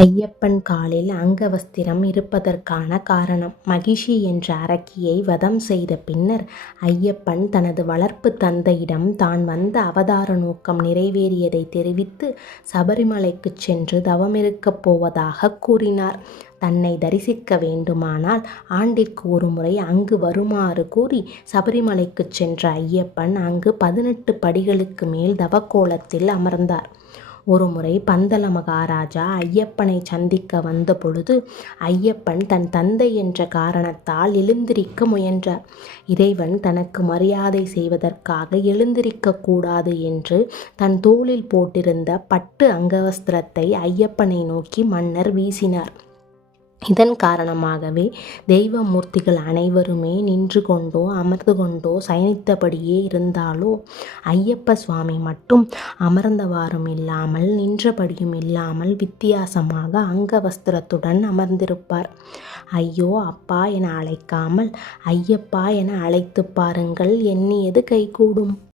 ஐயப்பன் காலில் அங்கவஸ்திரம் இருப்பதற்கான காரணம் மகிஷி என்ற அரக்கியை வதம் செய்த பின்னர் ஐயப்பன் தனது வளர்ப்பு தந்தையிடம் தான் வந்த அவதார நோக்கம் நிறைவேறியதை தெரிவித்து சபரிமலைக்கு சென்று தவமிருக்கப் போவதாக கூறினார். தன்னை தரிசிக்க வேண்டுமானால் ஆண்டிற்கு ஒருமுறை அங்கு வருமாறு கூறி சபரிமலைக்கு சென்ற ஐயப்பன் அங்கு பதினெட்டு படிகளுக்கு மேல் தவக்கோலத்தில் அமர்ந்தார். ஒருமுறை பந்தல மகாராஜா ஐயப்பனை சந்திக்க வந்த பொழுது ஐயப்பன் தன் தந்தை என்ற காரணத்தால் எழுந்திருக்க முயன்றார். இறைவன் தனக்கு மரியாதை செய்வதற்காக எழுந்திருக்க கூடாது என்று தன் தோளில் போட்டிருந்த பட்டு அங்கவஸ்திரத்தை ஐயப்பனை நோக்கி மன்னர் வீசினார். இதன் காரணமாகவே தெய்வ மூர்த்திகள் அனைவருமே நின்று கொண்டோ அமர்ந்து கொண்டோ சயனித்தபடியே இருந்தாலோ ஐயப்ப சுவாமி மட்டும் அமர்ந்தவாறும் இல்லாமல் நின்றபடியும் இல்லாமல் வித்தியாசமாக அங்க வஸ்திரத்துடன் அமர்ந்திருப்பார். ஐயோ அப்பா என அழைக்காமல் ஐயப்பா என அழைத்துப் பாருங்கள் எண்ணியது கைகூடும்.